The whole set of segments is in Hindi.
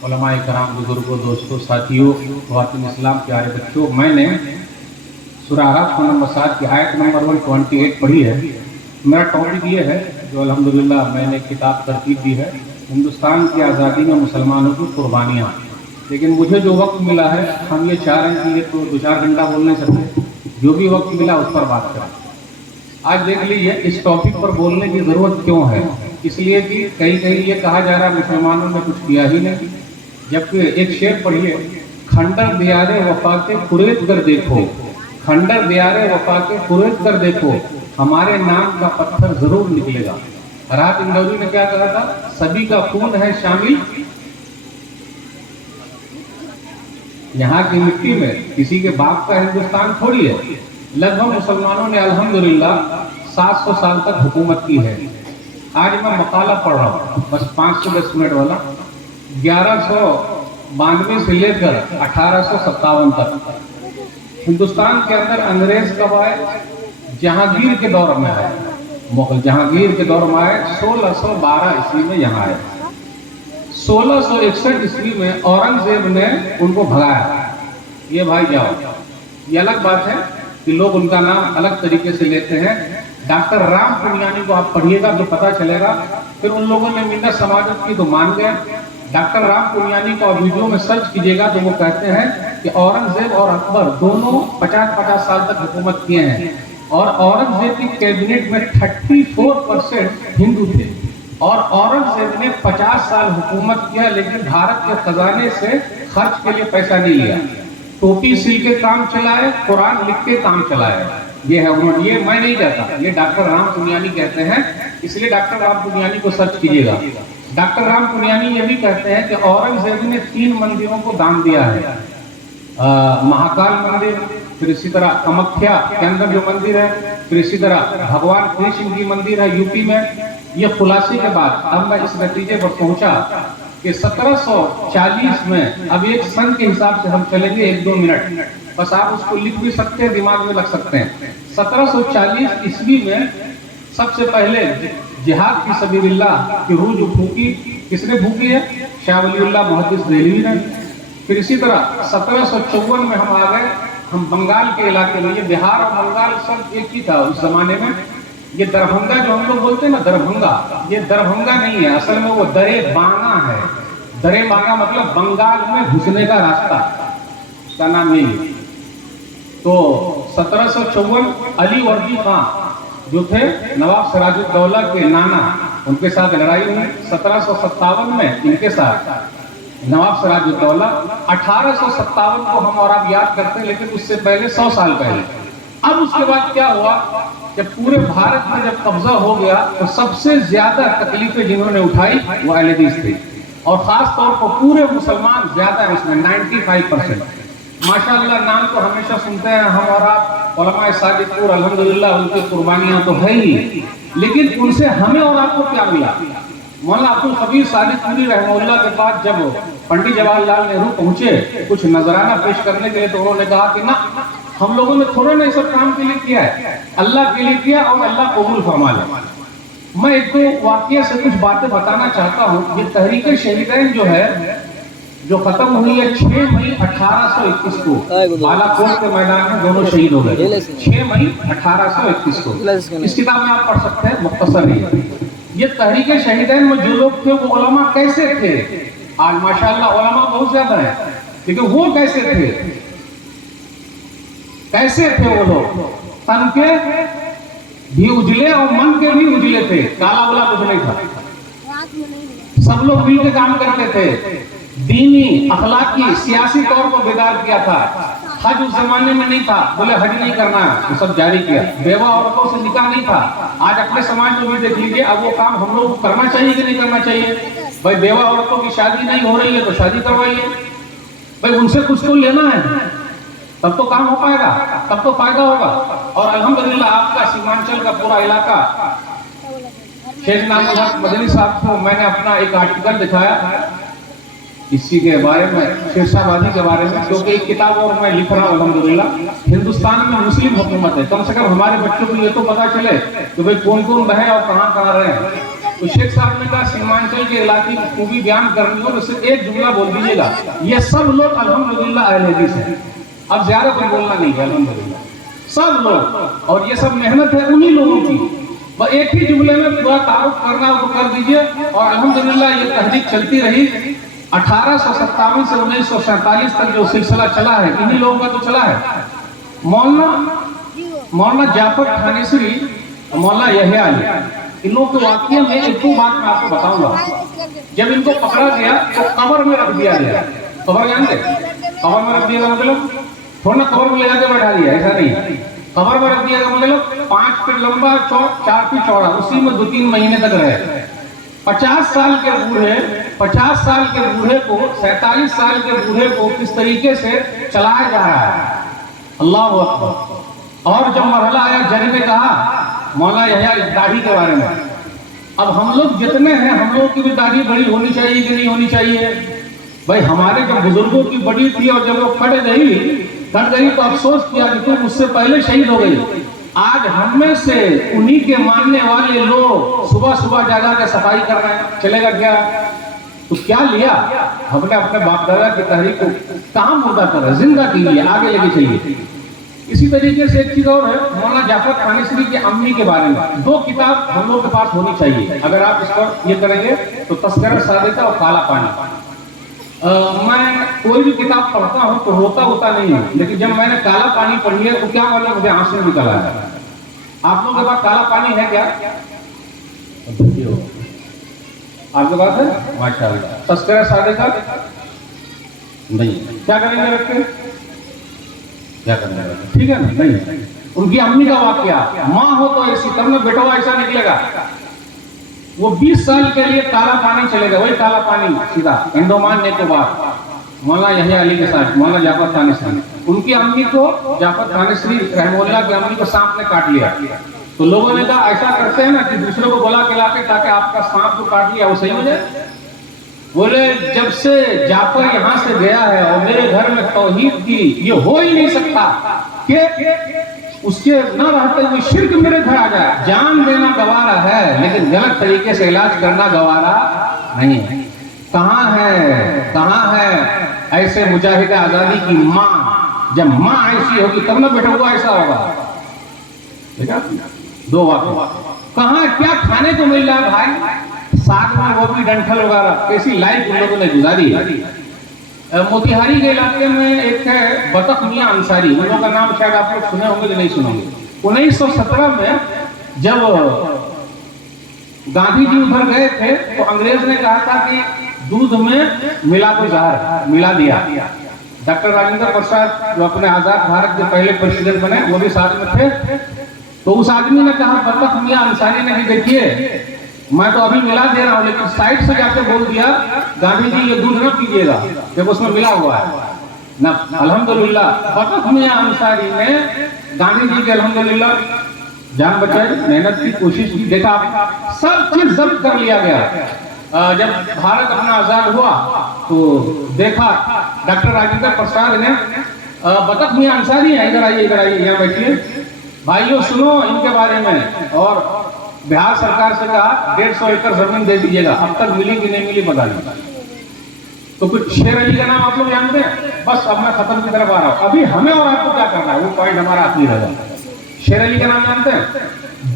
उलमाए कराम, बुजुर्गों, दोस्तों, साथियों, ख़वातीन इस्लाम, प्यारे बच्चों, मैंने सूरह आराफ नंबर 7 की आयत नंबर 128 पढ़ी है। मेरा टॉपिक ये है जो अल्हम्दुलिल्लाह मैंने किताब तरतीब दी है, हिंदुस्तान की आज़ादी में मुसलमानों की कुर्बानियाँ। लेकिन मुझे जो वक्त मिला है, हम ये चाह रहे हैं कि ये तो 2-4 घंटा बोल नहीं सकते, जो भी वक्त मिला उस पर बात करें। आज देख लीजिए इस टॉपिक पर बोलने की ज़रूरत क्यों है। इसलिए कि कहीं कहीं ये कहा जा रहा है मुसलमानों ने कुछ किया ही नहीं, जबकि एक शेर पढ़िए, खंडर दियारे वफा के कुरेद कर देखो, खंडर दियारे वफा के कुरेद कर देखो, हमारे नाम का पत्थर जरूर निकलेगा। राहत इंदौरी ने क्या कहा था, सभी का खून है शामिल यहाँ की मिट्टी में, किसी के बाप का हिंदुस्तान थोड़ी है। लगभग मुसलमानों ने अल्हम्दुलिल्लाह 700 साल तक हुकूमत की है। आज मैं मकाला पढ़ रहा हूँ, बस 5 से 10 मिनट वाला, 1192 से लेकर 1857 तक हिंदुस्तान के अंदर अंग्रेज कब आए? जहांगीर के दौर में आए, मुगल जहांगीर के दौर में आए। 1612 ईस्वी में यहाँ आए। 1661 ईस्वी में औरंगजेब ने उनको भगाया, ये भाई जाओ। ये अलग बात है कि लोग उनका नाम अलग तरीके से लेते हैं। डॉक्टर राम पुनियानी को आप पढ़िएगा तो पता चलेगा। फिर उन लोगों ने मिन्नत समाजत की तो मान गए। डॉक्टर राम पुनियानी को आप वीडियो में सर्च कीजिएगा तो वो कहते हैं कि औरंगजेब और अकबर दोनों 50-50 साल तक हुकूमत किए हैं, और औरंगजेब की कैबिनेट में 34% हिंदू थे, और औरंगजेब ने 50 साल हुकूमत किया, लेकिन भारत के खजाने से खर्च के लिए पैसा नहीं लिया। टोपी सिल के काम चलाए, कुरान लिख के काम चलाए। ये है उन्होंने, ये मैं नहीं कहता, ये डॉक्टर राम पुनियानी कहते हैं। इसलिए डॉक्टर राम पुनियानी को सर्च कीजिएगा। डॉक्टर राम पुनियानी ये भी कहते हैं कि औरंगजेब ने 3 मंदिरों को दान दिया है, महाकाल मंदिर, फिर इसी तरह कामाख्या के अंदर जो मंदिर है, फिर इसी तरह भगवान कृष्ण की मंदिर है यूपी में। ये खुलासे के बाद अब मैं इस नतीजे पर पहुंचा कि 1740 में, अब एक सन के हिसाब से हम चलेंगे 1-2 मिनट, बस आप उसको लिख भी सकते हैं, दिमाग में लग सकते हैं। 1740 ईस्वी में सबसे पहले जिहाद की सबीलिल्लाह की रूज फूकी। किसने फूकी है? शाह वलीउल्लाह मुहद्दिस देहलवी ने। फिर इसी तरह 1754 में हम आ गए, हम बंगाल के इलाके में। ये बिहार और बंगाल सब एक ही था उस जमाने में। ये दरभंगा जो हम लोग बोलते हैं ना, दरभंगा, ये दरभंगा नहीं है, असल में वो दरे बांगा है। दरे बांगा मतलब बंगाल में घुसने का रास्ता, उसका नाम यही है। तो 1754 अली वर्दी खां जो थे नवाब सिराजुद्दौला के नाना, उनके साथ लड़ाई हुई। 1757 में इनके साथ नवाब सिराजुद्दौला। 1857 को हम और आप याद करते हैं, लेकिन उससे पहले 100 साल पहले। अब उसके बाद क्या हुआ, जब पूरे भारत में जब कब्जा हो गया तो सबसे ज्यादा तकलीफें जिन्होंने उठाई वो अहलदीस थे, और खास तौर पर पूरे मुसलमान ज्यादा है उसमें, 95%। माशाअल्लाह नाम तो हमेशा सुनते हैं हम और आप, उलमाए सादिकपुर, अल्हम्दुलिल्लाह उनकी कुर्बानियां तो है ही, लेकिन उनसे हमें और आपको क्या मिला? मौलाना अब्दुल कबीर सादिकपुरी रहमतुल्लाह के पास जब पंडित जवाहरलाल नेहरू पहुंचे कुछ नजराना पेश करने के लिए, तो उन्होंने कहा कि ना, हम लोगों ने थोड़ा ना सब काम के लिए किया है, अल्लाह के लिए किया, और अल्लाह कबूल फरमा ले। मैं एक तो वाकये से कुछ बातें बताना चाहता हूँ। ये तहरीक शहीदैन जो है, जो खत्म हुई है 6 मई 1821 को, बालाकोट के मैदान में दोनों शहीद हो गए। 6 मई 1821 को। इस किताब में आप पढ़ सकते हैं, मुख्तसर है। ये तहरीक शहीदैन में जो लोग थे वो उलमा कैसे थे? आज माशाअल्लाह उलमा बहुत ज्यादा है, लेकिन वो कैसे थे? कैसे थे वो लोग? तन के भी उजले और मन के भी उजले थे, काला वाला कुछ नहीं था। सब लोग मिल के काम करते थे। दीनी, अखलाकी, सियासी तौर पर बिगाड़ किया था। हज उस जमाने में नहीं था, बोले हज नहीं करना, तो सब जारी किया। बेवा औरतों से निकाह नहीं था। आज अपने समाज में भी देख लीजिए, अब वो काम हम लोग करना चाहिए कि नहीं करना चाहिए? भाई बेवा औरतों की शादी नहीं हो रही है तो शादी करवाइए, भाई उनसे कुछ तो लेना है, तब तो काम हो पाएगा, तब तो फायदा होगा। और अल्हम्दुलिल्लाह आपका सीमांचल का पूरा इलाका, शेख नामुल हक मदनी साहब को मैंने अपना एक आर्टिकल दिखाया इसी के बारे में, शेरशाहबादी के बारे में, क्योंकि एक किताब और मैं लिख रहा हूँ अल्हम्दुलिल्लाह। हिंदुस्तान में मुस्लिम हुकूमत है, कम से कम हमारे बच्चों को ये तो पता चले कि भाई कौन कौन रहे और कहाँ कहाँ रहे। तो शेख साहब ने कहा सीमांचल के इलाके की खूबी बयान करनी हो तो सिर्फ एक जुमला बोल दीजिएगा, ये सब लोग अल्हम्दुलिल्लाह अहले हदीस हैं। अब ज्यादा कोई बोलना नहीं है, अल्हम्दुलिल्लाह सब लोग, और ये सब मेहनत है उन्हीं लोगों की। बस एक ही जुमले में पूरा तारुफ करना हो तो कर दीजिए। और अल्हम्दुलिल्लाह ये तहरीक चलती रही 1857 से 1947 तक जो सिलसिला चला है, इन्हीं लोगों का तो चला है। मौलाना जाफर थानेसरी, मौलाना यहया अली, इन लोगों के वाकये में एक दो बात मैं आपको बताऊंगा। जब इनको पकड़ा गया तो कब्र में रख दिया गया। कब्र जानते, कब्र में रख दिया मतलब थोड़ा ना कब्र में ले जाके बैठा दिया, ऐसा नहीं। कब्र में रख दिया मतलब 5 फीट लंबा, 4 फीट चौड़ा, उसी में 2-3 महीने तक रहे। 50 साल के बूढ़े को 47 साल के बूढ़े को किस तरीके से चलाया जा रहा है, अल्लाह अकबर। और जब मरहला आया, जज ने कहा मौलाना यहया दाढ़ी के बारे में, अब हम लोग जितने हैं, हम लोग की भी दाढ़ी बड़ी होनी चाहिए कि नहीं होनी चाहिए? भाई हमारे जब बुजुर्गों की बड़ी थी और जब वो कट गई तो अफसोस किया कि तुम उससे पहले शहीद हो गई। आज हम में से उन्हीं के मानने वाले लोग सुबह सुबह जा के सफाई कर रहे हैं, चलेगा क्या? तो क्या लिया हमने अपने बाप दादा की तहरीक को, कहां मुर्दा कर रहे, जिंदा कीजिए, आगे लेके चलिए। इसी तरीके से एक चीज और है, मौलाना जाफर थानेसरी की अम्मी के बारे में 2 किताब हम लोग के पास होनी चाहिए। अगर आप इस पर ये करेंगे तो तस्करा सादिका और काला पानी। मैं कोई भी किताब पढ़ता हूँ तो रोता नहीं हूँ, लेकिन जब मैंने काला पानी पढ़ी है तो क्या मतलब मुझे आंसू निकल आया। आप लोगों के पास काला पानी है क्या? आपके पास है? माशाअल्लाह। तस्करा सादिका नहीं, क्या करेंगे रख के? क्या करना है, ठीक है ना? नहीं। उनकी अम्मी का वाकया, माँ हो तो ऐसी, तब ना बेटवा ऐसा निकलेगा। वो 20 साल के लिए काला पानी चलेगा, वही काला पानी सीधा इंडोमान निकोबार, मौलाना यहया अली के साथ मौलाना जाफर थानेसरी। उनकी अम्मी को, जाफर थानेसरी रहमतुल्लाह की अम्मी को सांप ने काट लिया। तो लोगों ने कहा ऐसा करते हैं ना कि दूसरे को बुला के लाके ताकि आपका सांप को काट लिया वो सही हो जाए। बोले जब से जाफर यहाँ से गया है और मेरे घर में तौहीद की, ये हो ही नहीं सकता कि उसके न रहते हुए शिर्क मेरे घर आ जाए। जान देना गवारा है लेकिन गलत तरीके से इलाज करना गवारा नहीं है। कहां है ऐसे मुजाहिद आजादी की माँ? जब माँ ऐसी होगी तब ना बेटा हुआ ऐसा होगा। ठीक है, 2 बात। कहां क्या खाने को मिल रहा है भाई? साग में वो भी डंठल वगैरह, कैसी लाइफ उन लोगों ने गुजारी है। मोतिहारी के इलाके में एक है बतख मियां अंसारी, उन लोगों का नाम शायद आप लोग सुने होंगे कि नहीं सुने होंगे। 1917 में जब गांधी जी उधर गए थे तो अंग्रेज ने कहा था कि दूध में मिला दो जहर, मिला दिया। डॉक्टर राजेंद्र प्रसाद जो अपने आजाद भारत के पहले प्रेसिडेंट बने वो भी साथ में थे। तो उस आदमी ने कहा, बतख मियां अंसारी ने, देखिए मैं तो अभी मिला दे रहा हूं लेकिन साइड से जाके बोल दिया गांधी जी ये दूध न पीजिएगा जब उसमें मिला हुआ है ना। अल्हम्दुलिल्लाह बतख मियां अंसारी ने गांधी जी के अल्हम्दुलिल्लाह जान बचाई, मेहनत की कोशिश की। देखा सब चीज जब्त कर लिया गया। जब भारत अपना आजाद हुआ तो देखा डॉक्टर राजेंद्र प्रसाद ने, बतख मियां अंसारी है, इधर आइए यहाँ बैठिए भाइयों, सुनो इनके बारे में। और बिहार सरकार से कहा 150 एकड़ जमीन दे दीजिएगा, अब तक मिली कि नहीं मिली बता दीजिए। तो कुछ शेर अली का नाम आप लोग जानते हैं? बस अब मैं खत्म की तरफ आ रहा हूं। अभी हमें और आपको क्या करना है वो पॉइंट हमारा आखिरी रहेगा। शेर अली का नाम जानते हैं?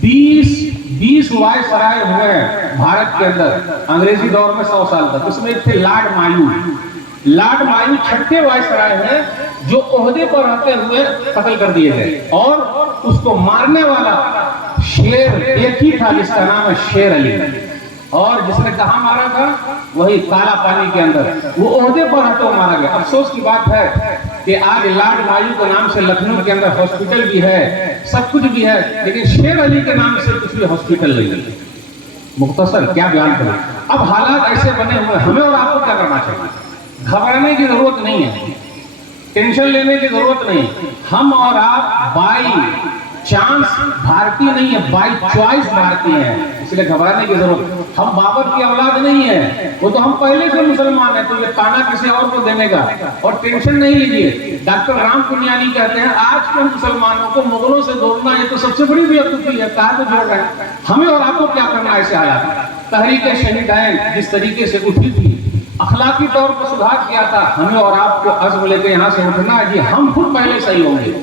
20 वायसराय हुए हैं भारत के अंदर अंग्रेजी दौर में 100 साल तक। उसमें एक थे लॉर्ड मायू 6ठे वायसराय है जो ओहदे पर रहते हुए कत्ल कर दिए गए। और उसको मारने वाला शेर एक ही था जिसका नाम है शेर अली। और जिसने कहा मारा था वही काला पानी के अंदर, वो ओहदे पर रहते हुए मारा गया। अफसोस की बात है कि आज लॉर्ड मायू के नाम से लखनऊ के अंदर हॉस्पिटल भी है, सब कुछ भी है, लेकिन शेर अली के नाम से कुछ भी हॉस्पिटल नहीं है। मुख्तसर क्या बयान करें। अब हालात ऐसे बने हुए, हमें और आपको क्या करना चाहिए? घबराने की जरूरत नहीं है, टेंशन लेने की जरूरत नहीं। हम और आप बाई चांस भारतीय नहीं है, बाई चॉइस भारतीय है, इसलिए घबराने की जरूरत। हम बाबर की औलाद नहीं है, वो तो हम पहले से मुसलमान है, तो ये ताना किसी और को देने का। और टेंशन नहीं लीजिए। डॉक्टर राम पुनियानी कहते हैं आज के मुसलमानों को मुगलों से जोड़ना ये तो सबसे बड़ी बेवकूफी है। कहा तो जोड़ रहे हैं। हमें और आपको क्या करना है ऐसे हालात? तहरीक शहीदैन जिस तरीके से उठी थी, अखलाकी तौर पर सुधार किया था, हमें और आपको अज़्म लेके यहाँ से उठना है कि हम खुद पहले सही होंगे।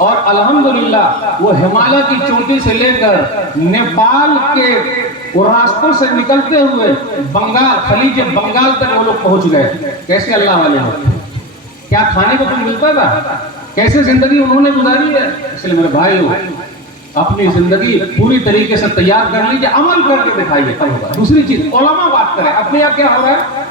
और अल्हम्दुलिल्लाह वो हिमालय की चोटी से लेकर नेपाल के रास्तों से निकलते हुए बंगाल, खलीज बंगाल तक वो लोग पहुंच गए। कैसे अल्लाह वाले लोग, क्या खाने को कुछ मिलता था, कैसे जिंदगी उन्होंने गुजारी है। इसलिए मेरे भाइयों, अपनी जिंदगी पूरी तरीके से तैयार कर लीजिए, अमल करके दिखाइए, तब होगा। दूसरी चीज, उलमा बात करें। अपने यहाँ क्या हो रहा है,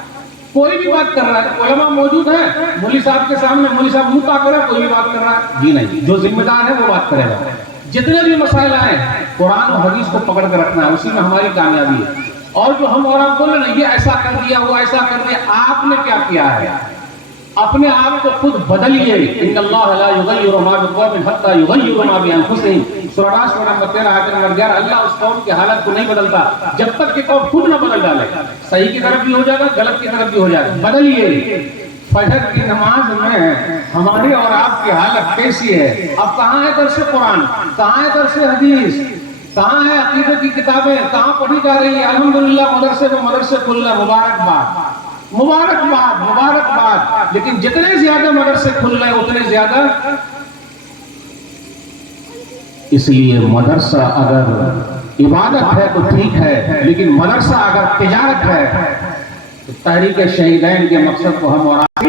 कोई भी बात कर रहा है तो उलमा मौजूद है, मौलवी साहब के सामने मौलवी साहब मुंह ताक रहा है, कोई भी बात कर रहा है, जी नहीं, जो जिम्मेदार है वो बात करेगा। जितने भी मसाइल आए कुरान और हदीस को पकड़ कर रखना है, उसी में हमारी कामयाबी है। और जो हम और आप बोल रहे ना, ये ऐसा कर दिया, वो ऐसा कर दिया, आपने क्या किया है, अपने आप को खुद बदलिए। इन्नल्लाह ला युगय्यिरु मा बिक़ौमिन हत्ता युगय्यिरु मा बिअनफुसिहिम। सूरह सूरह नंबर 13 आयत नंबर 11। अल्लाह उस कौम की हालत को नहीं बदलता जब तक कि कौम खुद न बदल डाले। सही की तरफ भी हो जाएगा, गलत की तरफ भी हो जाएगा, बदलिए। फजर की नमाज में हमारी और आपकी हालत कैसी है? अब कहाँ है दर्स कुरान, कहाँ है दर्स हदीस, कहाँ है अकीदे की किताबें, कहाँ पढ़ी जा रही है? अल्हम्दुलिल्लाह मदरसे खुल रहे, मुबारकबाद मुबारकबाद मुबारकबाद। लेकिन जितने ज्यादा मदरसे खुल रहे उतने ज्यादा, इसलिए मदरसा अगर इबादत है तो ठीक है, लेकिन मदरसा अगर तिजारत है तो तहरीक शहीदैन के मकसद को हम और